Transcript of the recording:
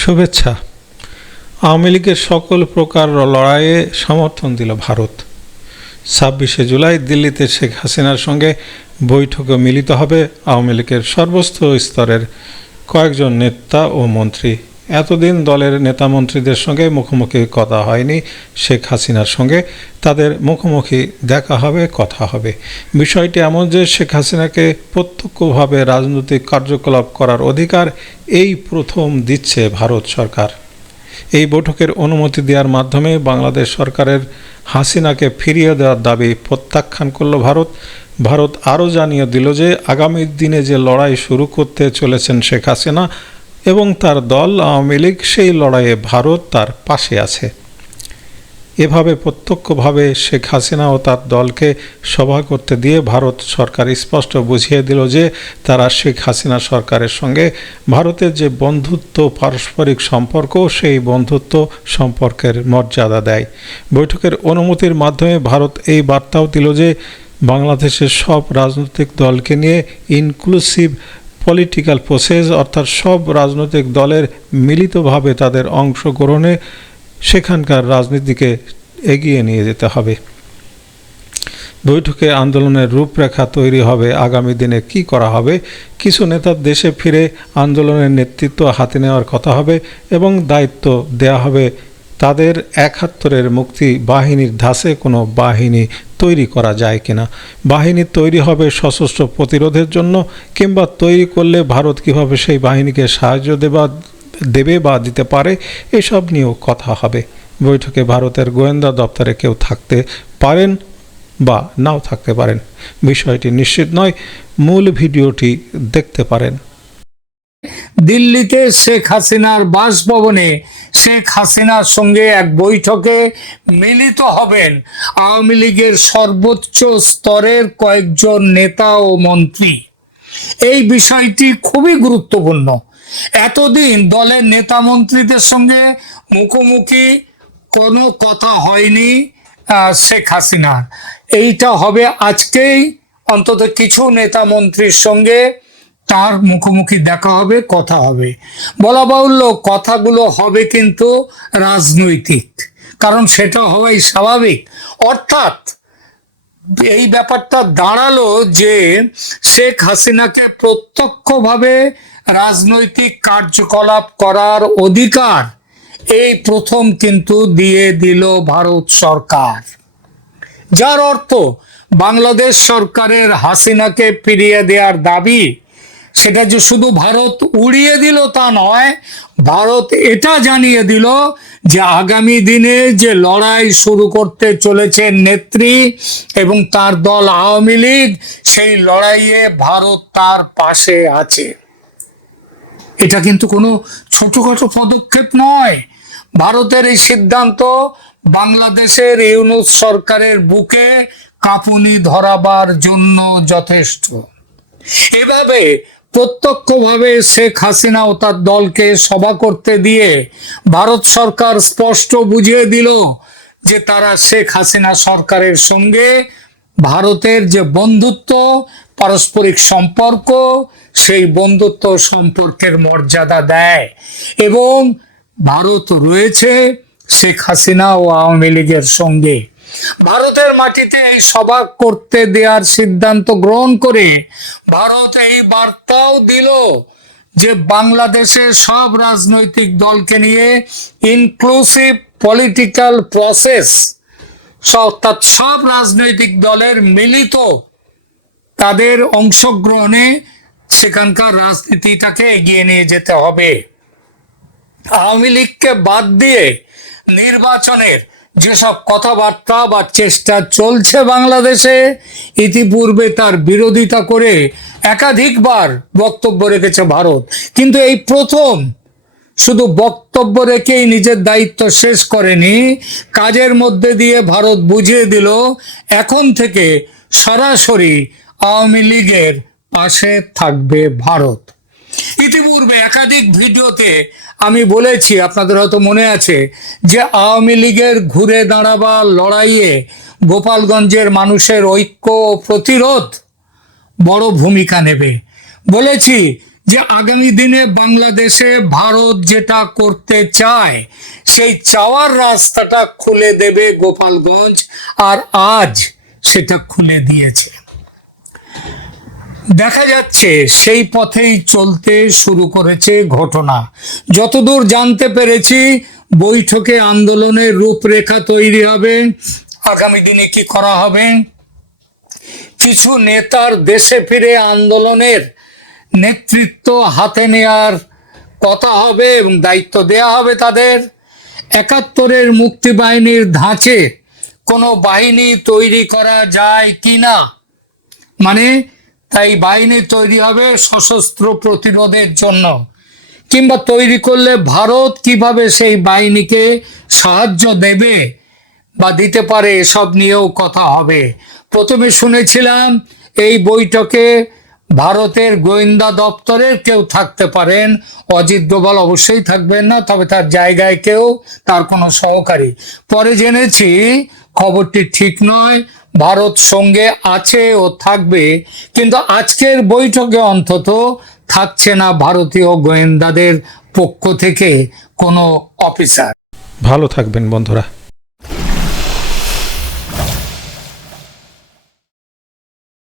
শুভেচ্ছা। আওয়ামী লীগের সকল প্রকার লড়াইয়ে সমর্থন দিল ভারত। ছাব্বিশে জুলাই দিল্লিতে শেখ হাসিনার সঙ্গে বৈঠকে মিলিত হবে আওয়ামী লীগের সর্বস্ত স্তরের কয়েকজন নেতা ও মন্ত্রী। এতদিন দলের নেতামন্ত্রীদের সঙ্গে মুখোমুখি কথা হয়নি শেখ হাসিনার সঙ্গে। তাদের মুখোমুখি দেখা হবে, কথা হবে। বিষয়টি এমন যে শেখ হাসিনাকে প্রত্যক্ষভাবে রাজনৈতিক কার্যকলাপ করার অধিকার এই প্রথম দিচ্ছে ভারত সরকার। এই বৈঠকের অনুমতি দেওয়ার মাধ্যমে বাংলাদেশ সরকারের হাসিনাকে ফিরিয়ে দেওয়ার দাবি প্রত্যাখ্যান করল ভারত। ভারত আরও জানিয়ে দিল যে আগামী দিনে যে লড়াই শুরু করতে চলেছেন শেখ হাসিনা এবং তার দল আওয়ামী লীগ, সেই লড়াইয়ে ভারত তার পাশে আছে। এভাবে প্রত্যক্ষভাবে শেখ হাসিনা ও তার দলকে সভা করতে দিয়ে ভারত সরকার স্পষ্ট বুঝিয়ে দিল যে তারা শেখ হাসিনা সরকারের সঙ্গে ভারতের যে বন্ধুত্ব, পারস্পরিক সম্পর্ক, সেই বন্ধুত্ব সম্পর্কের মর্যাদা দেয়। বৈঠকের অনুমতির মাধ্যমে ভারত এই বার্তাও দিল যে বাংলাদেশের সব রাজনৈতিক দলকে নিয়ে ইনক্লুসিভ পলিটিক্যাল প্রসেস অর্থাৎ সব রাজনৈতিক দলের মিলিতভাবে তাদের অংশগ্রহণে সেখানকার রাজনীতিকে এগিয়ে নিয়ে যেতে হবে। বৈঠকে আন্দোলনের রূপরেখা তৈরি হবে। আগামী দিনে কি করা হবে? কিছু নেতার দেশে ফিরে আন্দোলনের নেতৃত্ব হাতে নেওয়ার কথা হবে এবং দায়িত্ব দেয়া হবে। তাদের একাত্তরের মুক্তি বাহিনীর ধাসে কোনো বাহিনী তৈরি করা যায় কিনা? বাহিনী তৈরি হবে সশস্ত্র প্রতিরোধের জন্য কিংবা তৈরি করলে ভারত কীভাবে সেই বাহিনীকে সাহায্য দেবা, দেবে বা দিতে পারে, এসব নিয়েও কথা হবে। বৈঠকে ভারতের গোয়েন্দা দপ্তরে কেউ থাকতে পারেন বা নাও থাকতে পারেন। বিষয়টি নিশ্চিত নয়, মূল ভিডিওটি দেখতে পারেন। দিল্লিতে শেখ হাসিনার বাসভবনে শেখ হাসিনার সঙ্গে এক বৈঠকে মিলিত হবেন আওয়ামী লীগের সর্বোচ্চ স্তরের কয়েকজন নেতা ও মন্ত্রী। এই বিষয়টি খুবই গুরুত্বপূর্ণ। এতদিন দলের নেতা মন্ত্রীদের সঙ্গে মুখোমুখি কোনো কথা হয়নি শেখ হাসিনার। এইটা হবে আজকেই। অন্তত কিছু নেতা মন্ত্রীর সঙ্গে তার মুখোমুখি দেখা হবে, কথা হবে। বলা বাহুল্য, কথাগুলো হবে কিন্তু রাজনৈতিক, কারণ সেটা হওয়াই স্বাভাবিক। অর্থাৎ এই ব্যাপারটা দাঁড়াল যে শেখ হাসিনাকে প্রত্যক্ষভাবে রাজনৈতিক কার্যকলাপ করার অধিকার এই প্রথম কিন্তু দিয়ে দিল ভারত সরকার। যার অর্থ, বাংলাদেশ সরকারের হাসিনাকে ফিরিয়ে দেওয়ার দাবি সেটা যে শুধু ভারত উড়িয়ে দিল তা নয়, ভারত এটা জানিয়ে দিল যে আগামী দিনে যে লড়াই শুরু করতে চলেছে নেত্রী এবং তার দল আওয়ামী লীগ, সেই লড়াইয়ে ভারত তার পাশে আছে। এটা কিন্তু কোনো ছোটখাটো পদক্ষেপ নয়। ভারতের এই সিদ্ধান্ত বাংলাদেশের ইউনুস সরকারের বুকে কাঁপুনি ধরাবার জন্য যথেষ্ট। এভাবে প্রত্যক্ষভাবে শেখ হাসিনা ও তার দলকে সভা করতে দিয়ে ভারত সরকার স্পষ্ট বুঝিয়ে দিল যে তারা শেখ হাসিনা সরকারের সঙ্গে ভারতের যে বন্ধুত্ব, পারস্পরিক সম্পর্ক, সেই বন্ধুত্ব সম্পর্কের মর্যাদা দেয় এবং ভারত রয়েছে শেখ হাসিনা ও আওয়ামী লীগের সঙ্গে। ভারতের মাটিতে এই সভা করতে দেওয়ার সিদ্ধান্ত গ্রহণ করে ভারত এই বার্তাও দিল যে বাংলাদেশের সব রাজনৈতিক দলকে নিয়ে ইনক্লুসিভ পলিটিক্যাল প্রসেস অর্থাৎ সব রাজনৈতিক দলের মিলিত তাদের অংশগ্রহণে সেখানকার রাজনীতিটাকে এগিয়ে নিয়ে যেতে হবে। আওয়ামী লীগকে বাদ দিয়ে নির্বাচনের যেসব কথাবার্তা বা চেষ্টা চলছে বাংলাদেশে, ইতিপূর্বে তার বিরোধিতা করে একাধিকবার বক্তব্য রেখেছে ভারত। কিন্তু এই প্রথম শুধু বক্তব্য রেখেই নিজের দায়িত্ব শেষ করেনি, কাজের মধ্যে দিয়ে ভারত বুঝিয়ে দিল, এখন থেকে সরাসরি আওয়ামী লীগের পাশে থাকবে ভারত। ইতিপূর্বে একাধিক ভিডিওতে আমি বলেছি, আপনাদের হয়তো মনে আছে যে আওয়ামী লীগের ঘুরে দাঁড়াবার লড়াইয়ে গোপালগঞ্জের মানুষের ঐক্য প্রতিরোধ বড় ভূমিকা নেবে। বলেছি যে আগামী দিনে বাংলাদেশে ভারত যেটা করতে চায়, সেই চাওয়ার রাস্তাটা খুলে দেবে গোপালগঞ্জ, আর আজ সেটা খুলে দিয়েছে। দেখা যাচ্ছে সেই পথেই চলতে শুরু করেছে ঘটনা। যতদূর জানতে পেরেছি, বৈঠকে আন্দোলনের রূপরেখা তৈরি হবে। আগামী দিনে কি করা হবে? কিছু নেতার দেশে ফিরে আন্দোলনের নেতৃত্ব হাতে নেয়ার কথা হবে এবং দায়িত্ব দেয়া হবে তাদের। একাত্তরের মুক্তি বাহিনীর ধাঁচে কোনো বাহিনী তৈরি করা যায় কি না মানে তাই বাহিনী তৈরি হবে সশস্ত্র প্রতিরোধের জন্য। কিংবা তৈরি করলে ভারত কীভাবে সেই বাহিনীকে সাহায্য দেবে বা দিতে পারে এসব নিয়েও কথা হবে। প্রথমে শুনেছিলাম এই বৈঠকে ভারতের গোয়েন্দা দপ্তরের কেউ থাকতে পারেন। অজিত ডোভাল অবশ্যই থাকবেন না, তবে তার জায়গায় কেউ, তার কোনো সহকারী। পরে জেনেছি, খবরটি ঠিক নয় ভারত সঙ্গে আছে ও থাকবে, কিন্তু আজকের বৈঠকে অন্তত থাকছে না ভারতীয় গোয়েন্দাদের পক্ষ থেকে কোনো অফিসার। ভালো থাকবেন বন্ধুরা।